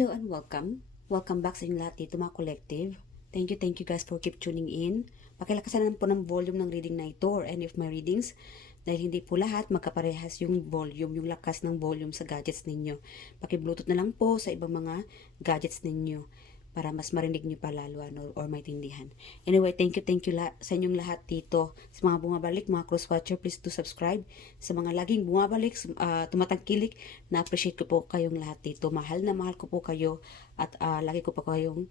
Hello and welcome. Welcome back sa inyong lahat dito mga collective. Thank you guys for keep tuning in. Pakilakasan naman po ng volume ng reading na ito or any of my readings dahil hindi po lahat magkaparehas yung volume, yung lakas ng volume sa gadgets ninyo. Paki-bluetooth na lang po sa ibang mga gadgets ninyo para mas marinig nyo pa lalo or maintindihan. Anyway, thank you sa inyong lahat dito. Sa mga bumabalik, mga cross-watcher, please do subscribe. Sa mga laging bumabalik, tumatangkilik, na-appreciate ko po kayong lahat dito. Mahal na mahal ko po kayo at lagi ko po kayong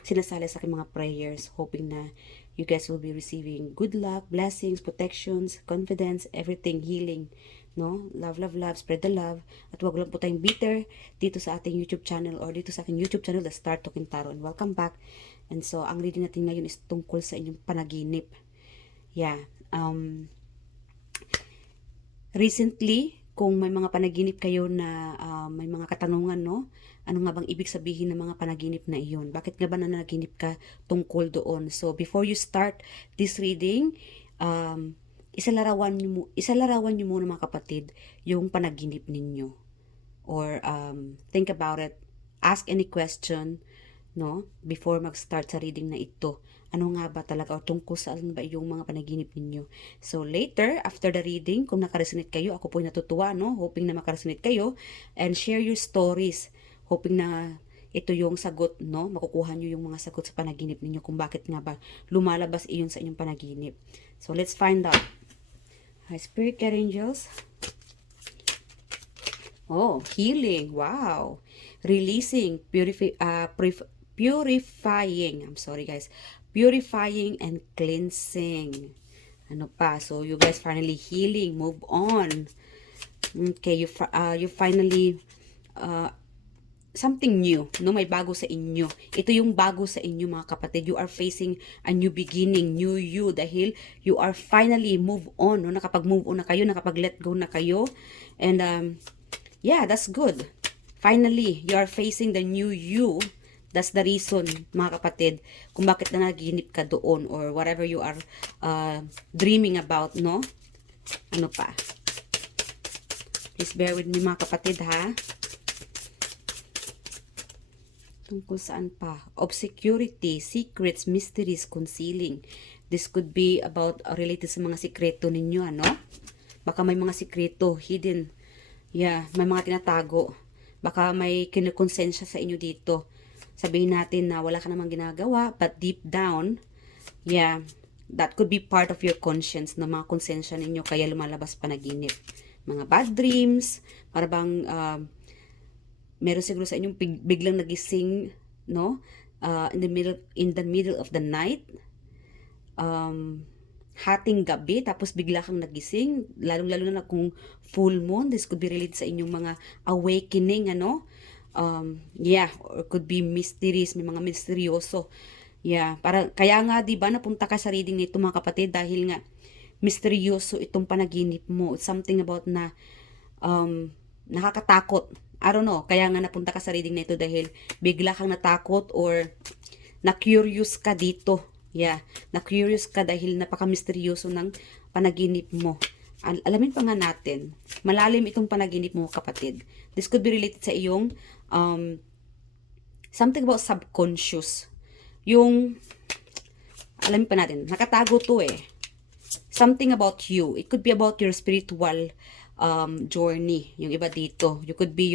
sinasali sa aking mga prayers, hoping na you guys will be receiving good luck, blessings, protections, confidence, everything, healing. No? Love, spread the love. At wag lang po tayong bitter dito sa ating YouTube channel or dito sa aking YouTube channel, The Start Talking Tarot. And welcome back. And so, ang reading natin ngayon is tungkol sa inyong panaginip. Yeah. Recently, kung may mga panaginip kayo na may mga katanungan, no? Ano nga bang ibig sabihin ng mga panaginip na iyon? Bakit nga ba nanaginip ka tungkol doon? So, before you start this reading, isalarawan nyo muna mga kapatid yung panaginip ninyo. Or think about it. Ask any question, no? Before mag-start sa reading na ito. Ano nga ba talaga o tungkol saan ba yung mga panaginip ninyo? So later, after the reading, kung nakaresonate kayo, ako po natutuwa, no? Hoping na makaresonate kayo and share your stories. Hoping na ito yung sagot, no? Makukuha nyo yung mga sagot sa panaginip ninyo kung bakit nga ba lumalabas iyon sa inyong panaginip. So let's find out. Hi, Spirit Guide Angels. Oh, healing. Wow. Releasing, purifying. I'm sorry guys. Purifying and cleansing. Ano pa? So you guys finally healing. Move on. Okay, you finally something new, no? May bago sa inyo. Ito yung bago sa inyo mga kapatid. You are facing a new beginning, new you, dahil you are finally move on, no? Nakapag-move on na kayo, nakapag-let go na kayo. And yeah, that's good. Finally, you are facing the new you. That's the reason, mga kapatid, kung bakit na naginip ka doon or whatever you are dreaming about, no? Ano pa? Please bear with me mga kapatid, ha? Tungkol saan pa? Obscurity, secrets, mysteries, concealing. This could be about related sa mga sikreto ninyo, ano? Baka may mga sikreto, hidden. Yeah, may mga tinatago. Baka may kinukonsensya sa inyo dito. Sabihin natin na wala ka namang ginagawa, but deep down, yeah, that could be part of your conscience, na mga konsensya ninyo, kaya lumalabas panaginip. Mga bad dreams, para bang meron siguro sa inyong biglang nagising, no? In the middle of the night. Hating gabi, tapos bigla kang nagising, lalong-lalo na kung full moon. This could be related sa inyong mga awakening, ano? Yeah, or could be mysteries, may mga misteryoso. Yeah, kaya nga 'di ba napunta ka sa reading nito mga kapatid dahil nga misteryoso itong panaginip mo. It's something about na nakakatakot. I don't know, kaya nga napunta ka sa reading na ito dahil bigla kang natakot or na-curious ka dito. Yeah, na-curious ka dahil napaka-misteryoso ng panaginip mo. Alamin pa nga natin, malalim itong panaginip mo kapatid. This could be related sa iyong something about subconscious. Yung, alamin pa natin, nakatago to eh. Something about you. It could be about your spiritual journey. Yung iba dito. You could be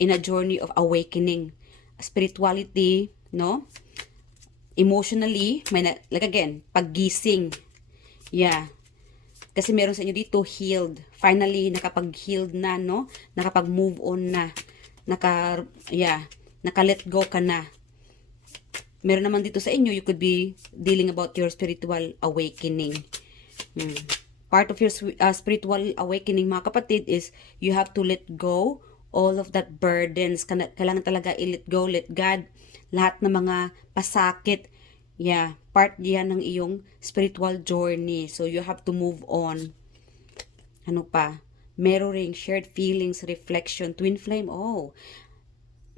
in a journey of awakening. Spirituality, no? Emotionally, like again, paggising. Yeah. Kasi meron sa inyo dito, healed. Finally, nakapag-healed na, no? Nakapag-move on na. Naka-let go ka na. Meron naman dito sa inyo, you could be dealing about your spiritual awakening. Part of your spiritual awakening, mga kapatid, is you have to let go all of that burdens. Kailangan talaga i-let go, let God, lahat ng mga pasakit. Yeah, part yan ng iyong spiritual journey. So you have to move on. Ano pa? Mirroring, shared feelings, reflection, twin flame. Oh,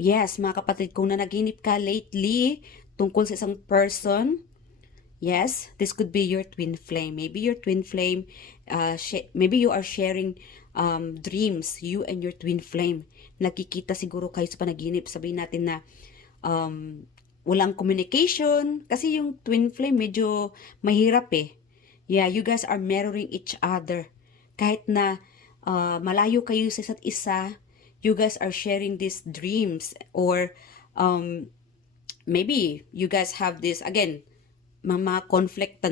yes, mga kapatid, kung nanaginip ka lately tungkol sa isang person, yes, this could be your twin flame. Maybe your twin flame, maybe you are sharing dreams, you and your twin flame. Nagkikita siguro kayo sa panaginip. Sabihin natin na walang communication. Kasi yung twin flame medyo mahirap eh. Yeah, you guys are mirroring each other. Kahit na malayo kayo sa isa't isa, you guys are sharing these dreams. Or maybe you guys have this, again, mga conflict,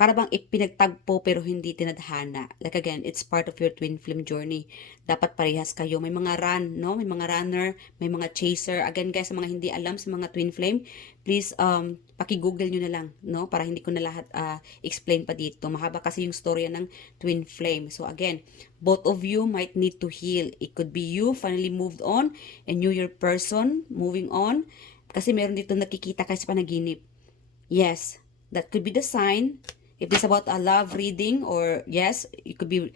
para bang ipinagtagpo pero hindi tinadhana. Like again, it's part of your twin flame journey. Dapat parehas kayo. May mga run, no? May mga runner, may mga chaser. Again guys, sa mga hindi alam sa mga twin flame, please paki-google nyo na lang, no? Para hindi ko na lahat explain pa dito. Mahaba kasi yung storya ng twin flame. So again, both of you might need to heal. It could be you finally moved on and you, your person, moving on. Kasi meron dito nakikita kayo sa panaginip. Yes, that could be the sign. If it's about a love reading, or yes, you could be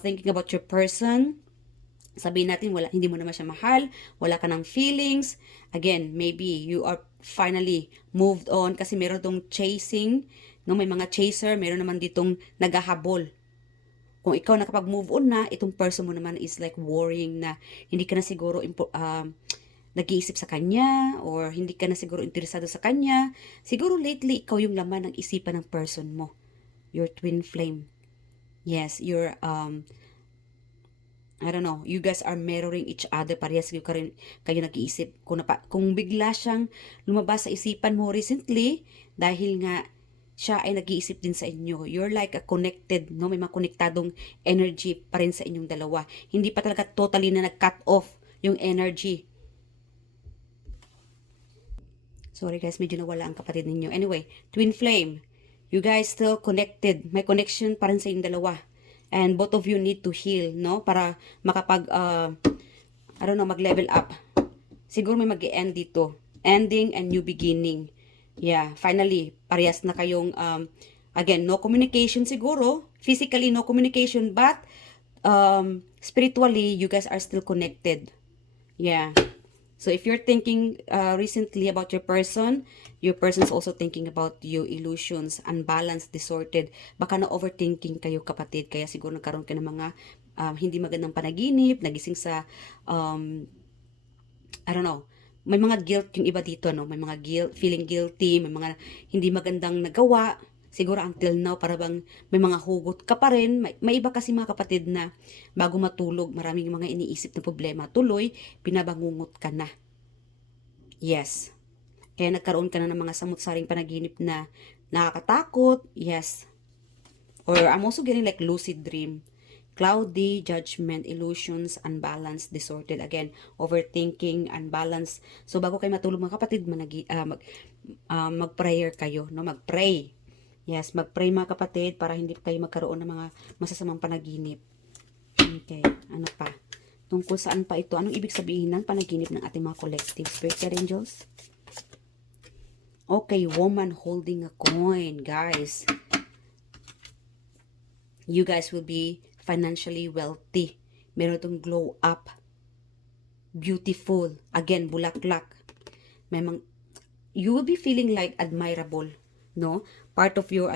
thinking about your person. Sabihin natin, hindi mo naman siya mahal, wala ka ng feelings. Again, maybe you are finally moved on kasi meron tong chasing, no? May mga chaser, meron naman ditong naghahabol. Kung ikaw nakapag-move on na, itong person mo naman is like worrying na hindi ka na siguro nag-iisip sa kanya, or hindi ka na siguro interesado sa kanya. Siguro lately, ikaw yung laman ng isipan ng person mo. Your twin flame. Yes, you're, I don't know, you guys are mirroring each other. Parehas kayo nag-iisip. Kung bigla siyang lumabas sa isipan mo recently, dahil nga siya ay nag-iisip din sa inyo. You're like a connected, no? May mga konektadong energy pa rin sa inyong dalawa. Hindi pa talaga totally na nag-cut off yung energy. Sorry guys, medyo nawala ang kapatid ninyo. Anyway, twin flame. You guys still connected. May connection pa rin sa inyong dalawa. And both of you need to heal, no? Para makapag, I don't know, mag-level up. Siguro may mag-end dito. Ending and new beginning. Yeah, finally, parehas na kayong, again, no communication siguro. Physically, no communication. But, spiritually, you guys are still connected. Yeah. So if you're thinking recently about your person is also thinking about you, illusions, unbalanced, distorted. Baka na overthinking kayo kapatid, kaya siguro nagkaroon ka ng mga hindi magandang panaginip, nagising sa, I don't know, may mga guilt yung iba dito, no? May mga guilt, feeling guilty, may mga hindi magandang nagawa. Siguro until now, para bang may mga hugot ka pa rin. May iba kasi mga kapatid na bago matulog, maraming mga iniisip na problema. Tuloy, pinabangungot ka na. Yes. Kaya nagkaroon ka na ng mga samut-saring panaginip na nakakatakot. Yes. Or I'm also getting like lucid dream. Cloudy, judgment, illusions, unbalanced, distorted. Again, overthinking, unbalanced. So bago kayo matulog mga kapatid, mag-prayer kayo. No? Mag-pray. Yes, mag-pray mga kapatid para hindi kayo magkaroon ng mga masasamang panaginip. Okay, ano pa? Tungkol saan pa ito? Anong ibig sabihin ng panaginip ng ating mga collective spirit angels? Okay, woman holding a coin, guys. You guys will be financially wealthy. Meron itong glow up. Beautiful. Again, bulaklak. You will be feeling like admirable. No? Part of your,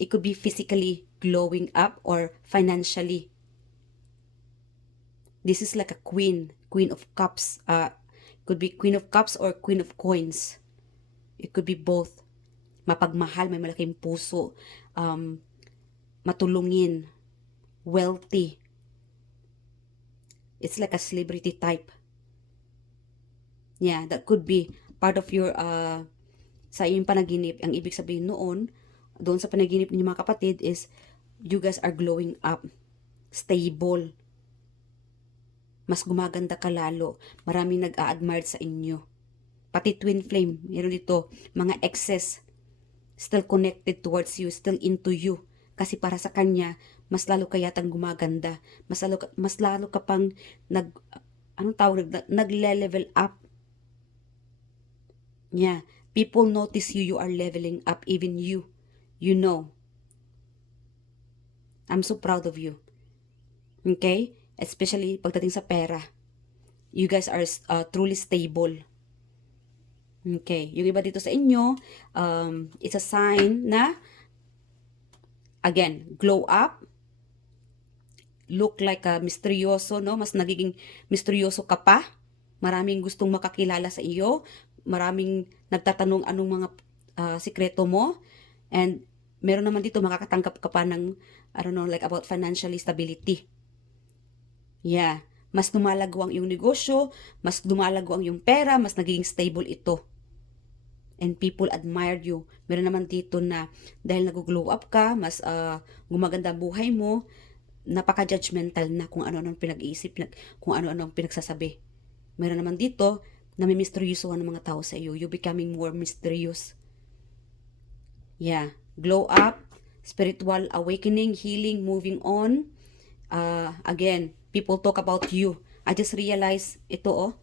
it could be physically glowing up or financially. This is like a queen of cups. Could be queen of cups or queen of coins. It could be both. Mapagmahal, may malaking puso. Matulungin. Wealthy. It's like a celebrity type. Yeah, that could be part of your, sa iyong panaginip. Ang ibig sabihin doon sa panaginip ninyo mga kapatid is, you guys are glowing up. Stable. Mas gumaganda ka lalo. Maraming nag-a-admire sa inyo. Pati twin flame, meron dito, mga exes, still connected towards you, still into you. Kasi para sa kanya, mas lalo ka yatang gumaganda. Mas lalo ka pang nagle-level up. Yeah. People notice you are leveling up, even you. You know. I'm so proud of you. Okay? Especially pagdating sa pera. You guys are truly stable. Okay. Yung iba dito sa inyo, it's a sign na, again, glow up, look like a misteryoso, no? Mas nagiging misteryoso ka pa. Maraming gustong makakilala sa iyo. Maraming nagtatanong anong mga sikreto mo. And meron naman dito makakatanggap ka pa ng, I don't know, like about financial stability. Yeah. Mas lumalago ang iyong negosyo, mas lumalago ang iyong pera, mas nagiging stable ito. And people admire you. Meron naman dito na dahil nag-glow up ka, mas gumaganda ang buhay mo, napaka-judgmental na kung ano-ano pinag-iisip, kung ano-ano pinagsasabi. Meron naman dito na may misteryoso ng mga tao sa iyo. You becoming more mysterious. Yeah. Glow up, spiritual awakening, healing, moving on. Again, people talk about you. I just realized, ito oh,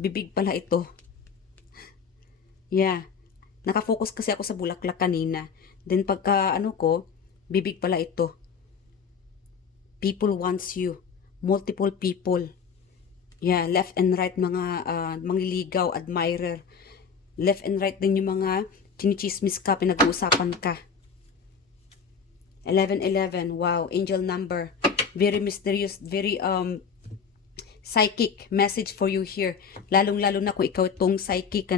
bibig pala ito. Yeah. Nakafocus kasi ako sa bulaklak kanina. Then pagka bibig pala ito. People wants you. Multiple people. Yeah, left and right mga mangliligaw, admirer. Left and right din yung mga chinichismis ka, pinag-uusapan ka. 1111, wow, angel number. Very mysterious, very psychic message for you here. Lalong-lalo na kung ikaw itong psychic,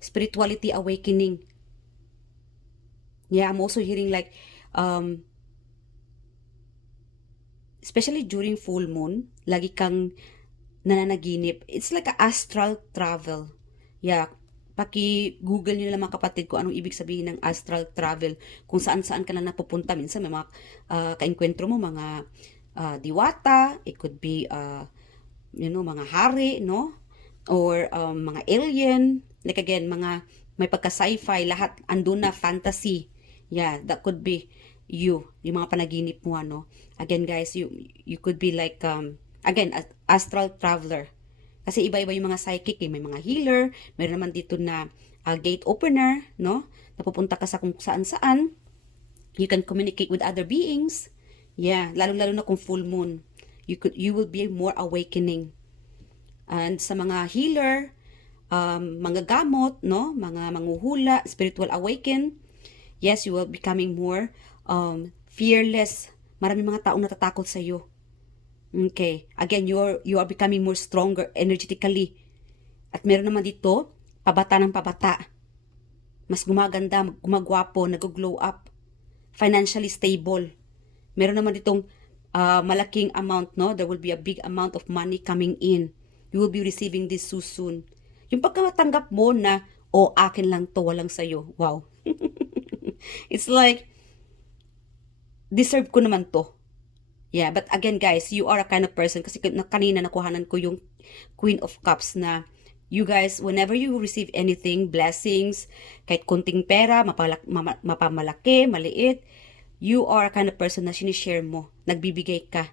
spirituality awakening. Yeah, I'm also hearing like, especially during full moon, lagi kang nananaginip. It's like a astral travel. Yeah, paki-google nyo na lang mga kapatid ko anong ibig sabihin ng astral travel. Kung saan-saan ka na napupunta. Minsan may mga kaenkwentro mo, mga diwata, it could be, mga hari, no? Or mga alien. Like again, mga may pagka-sci-fi, lahat andun na, fantasy. Yeah, that could be you. Yung mga panaginip mo, Again, guys, you could be like, again, astral traveler. Kasi iba-iba yung mga psychic, may mga healer, mayroon naman dito na gate opener, no? Napupunta ka sa kung saan-saan. You can communicate with other beings. Yeah, lalo-lalo na kung full moon. You will be more awakening. And sa mga healer, mga gamot, no? Mga manghuhula, spiritual awaken. Yes, you will becoming more fearless. Maraming mga taong natatakot sa iyo. Okay. Again, you are becoming more stronger energetically. At meron naman dito, pabata ng pabata. Mas gumaganda, gumagwapo, nag-glow up. Financially stable. Meron naman ditong malaking amount, no? There will be a big amount of money coming in. You will be receiving this so soon. Yung pagkamatanggap mo na, akin lang to, walang sayo. Wow. It's like, deserve ko naman to. Yeah, but again guys, you are a kind of person, kasi kanina nakuhanan ko yung Queen of Cups na you guys, whenever you receive anything, blessings, kahit kunting pera, mapamalaki, maliit, you are a kind of person na sinishare mo, nagbibigay ka.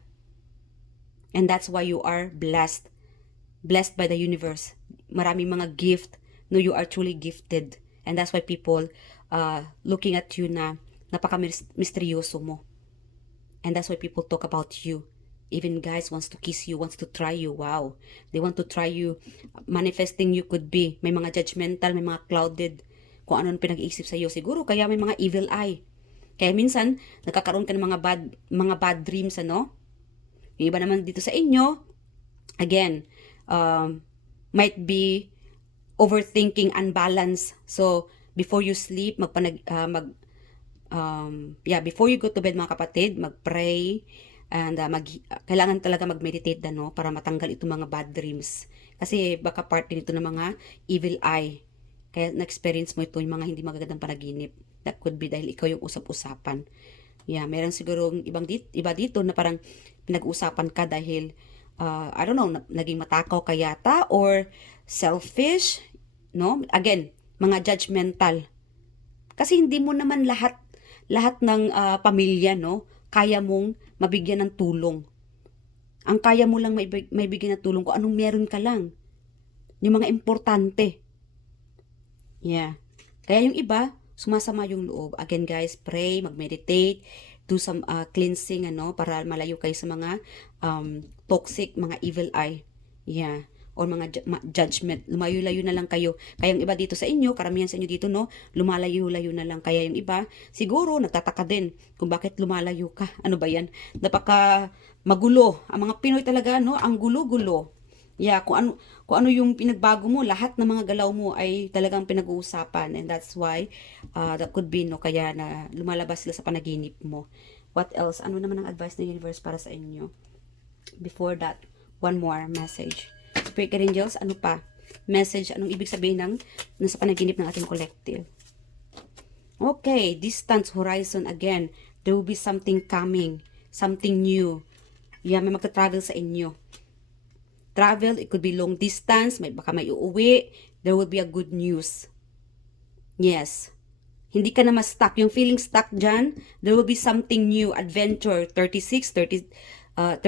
And that's why you are blessed. Blessed by the universe. Maraming mga gift, no, you are truly gifted. And that's why people looking at you na napaka-misteryoso mo. And that's why people talk about you. Even guys wants to kiss you, wants to try you. Wow. They want to try you. Manifesting you could be. May mga judgmental, may mga clouded. Kung ano pinag-iisip sa iyo. Siguro kaya may mga evil eye. Kaya minsan, nakakaroon ka ng mga bad dreams, Yung iba naman dito sa inyo, again, might be overthinking, unbalance. So, before you sleep, before you go to bed mga kapatid, mag-pray, and kailangan talaga mag-meditate para matanggal itong mga bad dreams. Kasi baka part din ito ng mga evil eye. Kaya na-experience mo ito yung mga hindi magagandang panaginip. That could be dahil ikaw yung usap-usapan. Yeah, meron siguro iba dito na parang pinag-usapan ka dahil, I don't know, naging matakaw ka yata or selfish, no? Again, mga judgmental. Kasi hindi mo naman lahat ng pamilya, no, kaya mong mabigyan ng tulong. Ang kaya mo lang may bigyan ng tulong kung anong meron ka lang. Yung mga importante. Yeah. Kaya yung iba, sumasama yung loob. Again guys, pray, mag-meditate, do some cleansing, para malayo kayo sa mga toxic, mga evil eye. Yeah. or mga judgment. Lumayo-layo na lang kayo. Kaya yung iba dito sa inyo, karamihan sa inyo dito, no, lumalayo-layo na lang. Kaya yung iba, siguro, nagtataka din kung bakit lumalayo ka. Ano ba yan? Napaka magulo. Ang mga Pinoy talaga, no, ang gulo-gulo. Yeah, kung ano yung pinagbago mo, lahat ng mga galaw mo ay talagang pinag-uusapan. And that's why, that could be, no, kaya na lumalabas sila sa panaginip mo. What else? Ano naman ang advice ng universe para sa inyo? Before that, one more message. Spirit angels, ano pa? Message, anong ibig sabihin ng nasa panaginip ng ating collective? Okay, distance, horizon, again. There will be something coming. Something new. Yeah, may magta-travel sa inyo. Travel, it could be long distance, baka may uuwi, there will be a good news. Yes. Hindi ka na ma-stuck. Yung feeling stuck dyan, there will be something new, adventure, 36, 42,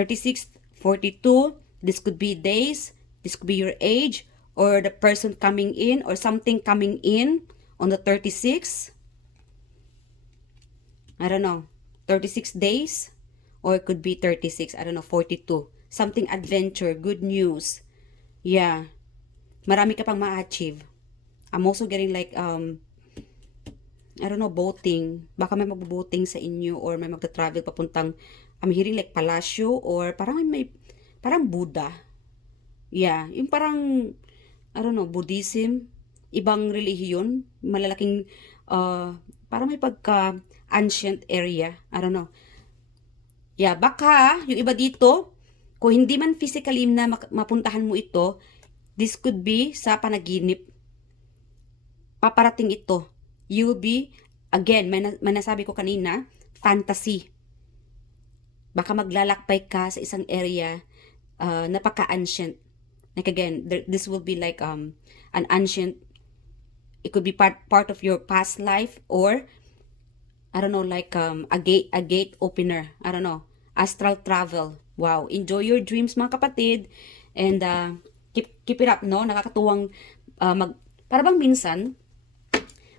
this could be days, this could be your age, or the person coming in, or something coming in on the 36. I don't know, 36 days, or it could be 36, I don't know, 42. Something adventure, good news. Yeah. Marami ka pang ma-achieve. I'm also getting like, I don't know, boating. Baka may magbo-boating sa inyo or may magta-travel papuntang, I'm hearing like palasyo or parang parang Buddha. Yeah. Yung parang, I don't know, Buddhism. Ibang relihiyon. Malalaking, parang may pagka-ancient area. I don't know. Yeah. Baka, yung iba dito, kung hindi man physically na mapuntahan mo ito, this could be sa panaginip. Paparating ito. You will be, again, may nasabi ko kanina, fantasy. Baka maglalakbay ka sa isang area napaka-ancient. Like again, this will be like an ancient, it could be part of your past life or, I don't know, like a gate opener. I don't know. Astral travel. Wow, enjoy your dreams mga kapatid and keep it up, no? Nakakatuwang para bang minsan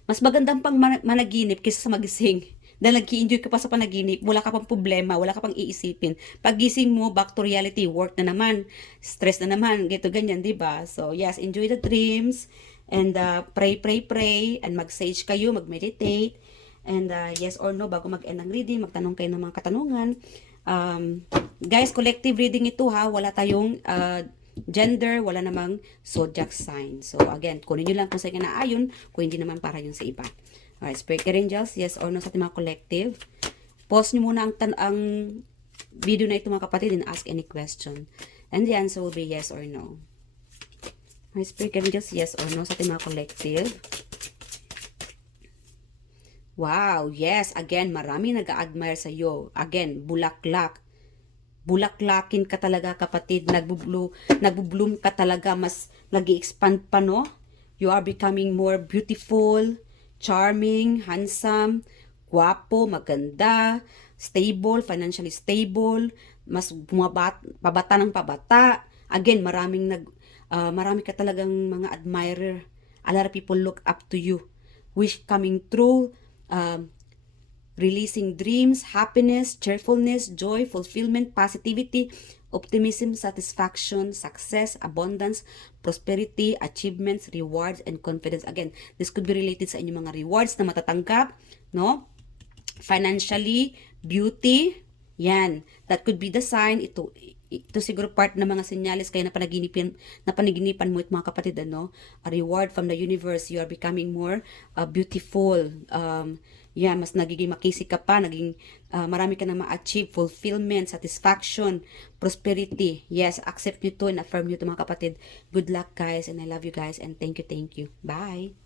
mas magandang pang managinip kaysa sa magising. Dahil nag-enjoy ka pa sa panaginip, wala ka pang problema, wala ka pang iisipin. Paggising mo, back to reality, work na naman, stress na naman, gito ganyan, 'di ba? So, yes, enjoy the dreams and pray and mag-sage kayo, mag-meditate. And yes or no, bago mag-end ng reading, magtanong kayo ng mga katanungan. Guys, collective reading ito ha. Wala tayong gender, wala namang zodiac sign. So again, kunin nyo lang kung sa inyo naayon, kung hindi naman para yun sa iba. Alright, Spirit Angels, yes or no sa ating mga collective. Pause nyo muna ang video na ito mga kapatid and ask any question. And the answer will be yes or no. Alright, Spirit Angels, yes or no sa ating mga collective. Wow, yes. Again, marami nag-a-admire sa iyo. Again, bulaklak. Bulaklakin ka talaga, kapatid. Nagbo-bloom ka talaga. Mas nag-i-expand pa, no? You are becoming more beautiful, charming, handsome, guwapo, maganda, stable, financially stable, mas pabata ng pabata. Again, marami ka talagang mga admirer. A lot of people look up to you. Wish coming true. Releasing dreams, happiness, cheerfulness, joy, fulfillment, positivity, optimism, satisfaction, success, abundance, prosperity, achievements, rewards, and confidence. Again, this could be related sa inyong mga rewards na matatanggap, no? Financially, beauty, yan. That could be the sign. Ito siguro part ng mga senyales kaya napanaginipan mo ito mga kapatid, ano? A reward from the universe. You are becoming more beautiful. Mas nagiging makisig ka pa, marami ka na ma-achieve, fulfillment, satisfaction, prosperity. Yes, accept nyo to and affirm nyo to mga kapatid. Good luck guys and I love you guys and thank you. Bye!